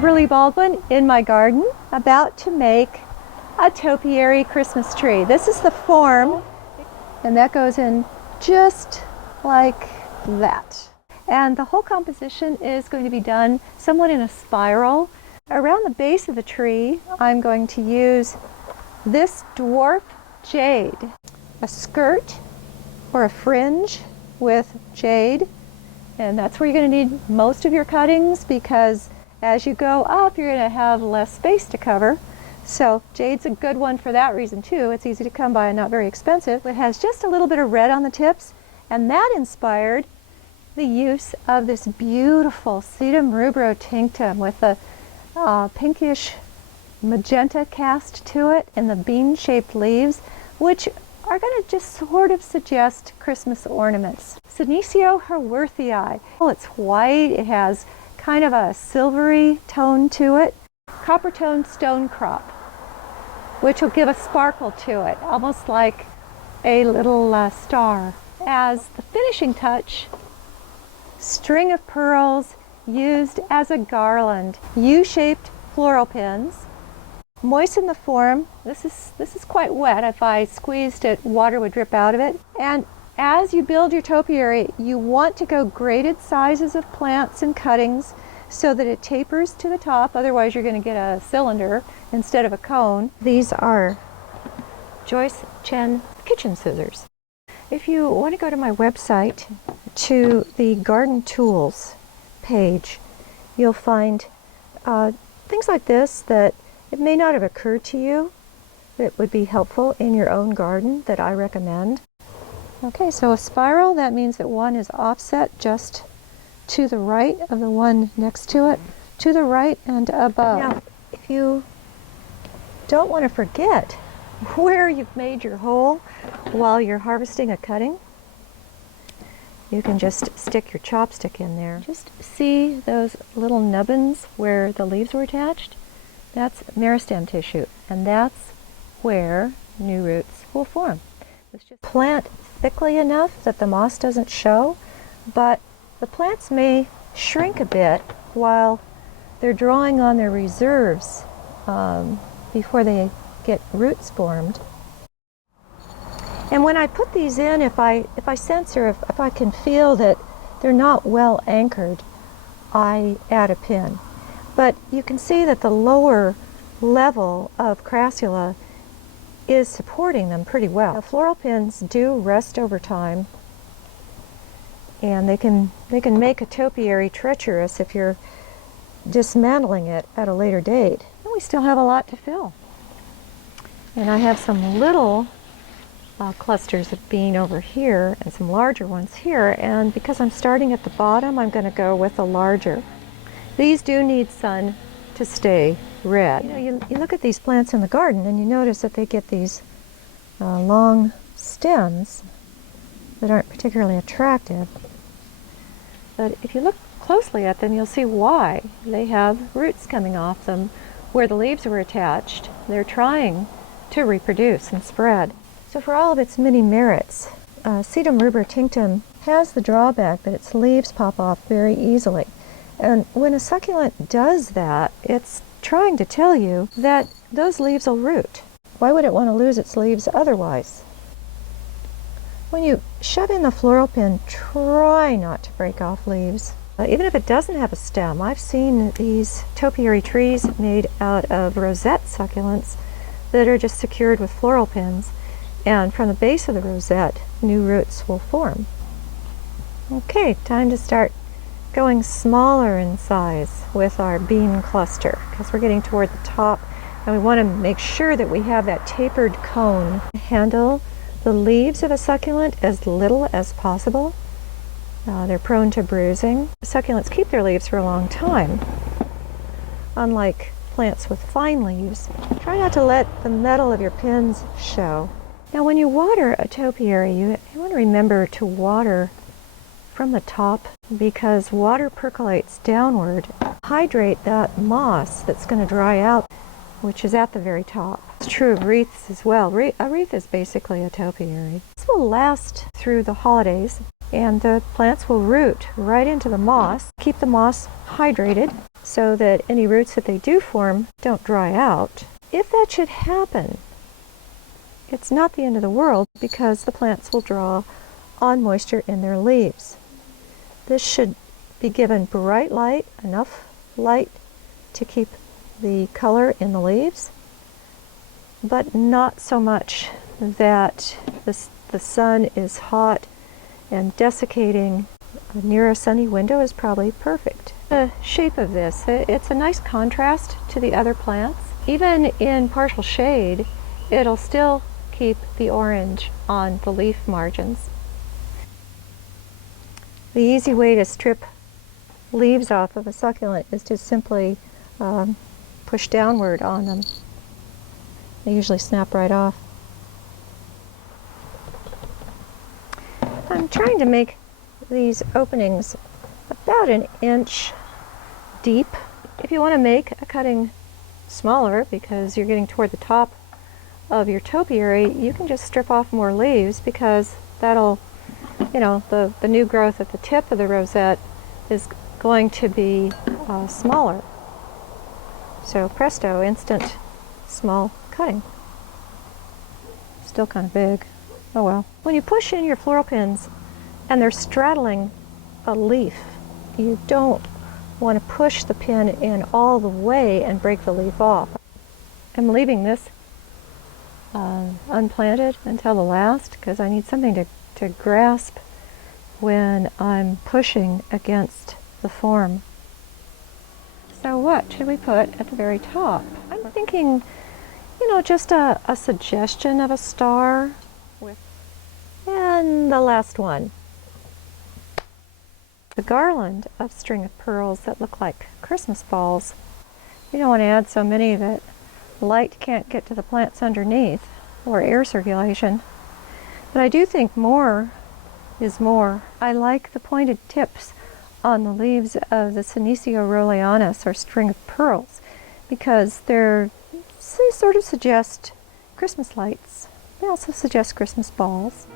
Debra Lee Baldwin in my garden, about to make a topiary Christmas tree. This is the form, and that goes in just like that. And the whole composition is going to be done somewhat in a spiral. Around the base of the tree, I'm going to use this dwarf jade, a skirt or a fringe with jade, and that's where you're going to need most of your cuttings, because as you go up you're going to have less space to cover. So jade's a good one for that reason too. It's easy to come by and not very expensive. It has just a little bit of red on the tips, and that inspired the use of this beautiful sedum rubro tinctum with a pinkish magenta cast to it and the bean-shaped leaves, which are going to just sort of suggest Christmas ornaments. Senecio haworthii. Well, it's white. It has kind of a silvery tone to it. Copper tone stone crop, which will give a sparkle to it, almost like a little star. As the finishing touch, string of pearls used as a garland. U-shaped floral pins. Moisten the form. This is quite wet. If I squeezed it, water would drip out of it. And as you build your topiary, you want to go graded sizes of plants and cuttings so that it tapers to the top. Otherwise you're going to get a cylinder instead of a cone. These are Joyce Chen kitchen scissors. If you want to go to my website, to the garden tools page, you'll find things like this that it may not have occurred to you that would be helpful in your own garden that I recommend. Okay, so a spiral, that means that one is offset just to the right of the one next to it, to the right and above. Now, if you don't want to forget where you've made your hole while you're harvesting a cutting, you can just stick your chopstick in there. Just see those little nubbins where the leaves were attached? That's meristem tissue, and that's where new roots will form. Let's just plant thickly enough that the moss doesn't show, but the plants may shrink a bit while they're drawing on their reserves before they get roots formed. And when I put these in, if I sense or if I can feel that they're not well anchored, I add a pin. But you can see that the lower level of crassula is supporting them pretty well. Now, floral pins do rest over time, and they can make a topiary treacherous if you're dismantling it at a later date. And we still have a lot to fill. And I have some little clusters of bean over here and some larger ones here, and because I'm starting at the bottom, I'm going to go with a larger. These do need sun to stay red. You look at these plants in the garden and you notice that they get these long stems that aren't particularly attractive. But if you look closely at them, you'll see why. They have roots coming off them where the leaves were attached. They're trying to reproduce and spread. So for all of its many merits, sedum rubro tinctum has the drawback that its leaves pop off very easily. And when a succulent does that, it's trying to tell you that those leaves will root. Why would it want to lose its leaves otherwise? When you shove in the floral pin, try not to break off leaves. Even if it doesn't have a stem, I've seen these topiary trees made out of rosette succulents that are just secured with floral pins, and from the base of the rosette, new roots will form. Okay, time to start going smaller in size with our bean cluster, because we're getting toward the top and we want to make sure that we have that tapered cone. Handle the leaves of a succulent as little as possible. They're prone to bruising. Succulents keep their leaves for a long time, unlike plants with fine leaves. Try not to let the metal of your pins show. Now when you water a topiary, you want to remember to water from the top, because water percolates downward. Hydrate that moss that's going to dry out, which is at the very top. It's true of wreaths as well. A wreath is basically a topiary. This will last through the holidays. and the plants will root right into the moss. Keep the moss hydrated so that any roots that they do form don't dry out. If that should happen, it's not the end of the world because the plants will draw on moisture in their leaves. This should be given bright light, enough light to keep the color in the leaves, but not so much that the sun is hot and desiccating. Near a sunny window is probably perfect. The shape of this, it's a nice contrast to the other plants. Even in partial shade, it'll still keep the orange on the leaf margins. The easy way to strip leaves off of a succulent is to simply push downward on them. They usually snap right off. I'm trying to make these openings about 1 inch deep. If you want to make a cutting smaller because you're getting toward the top of your topiary, you can just strip off more leaves because that'll, the new growth at the tip of the rosette is going to be smaller. So presto, instant small cutting. Still kind of big. Oh well. When you push in your floral pins and they're straddling a leaf, you don't want to push the pin in all the way and break the leaf off. I'm leaving this unplanted until the last because I need something to grasp when I'm pushing against the form. So what should we put at the very top? I'm thinking, just a suggestion of a star. And the last one. The garland of string of pearls that look like Christmas balls. You don't want to add so many that light can't get to the plants underneath or air circulation. But I do think more is more. I like the pointed tips on the leaves of the Senecio Rolleanus, or string of pearls, because they sort of suggest Christmas lights. They also suggest Christmas balls.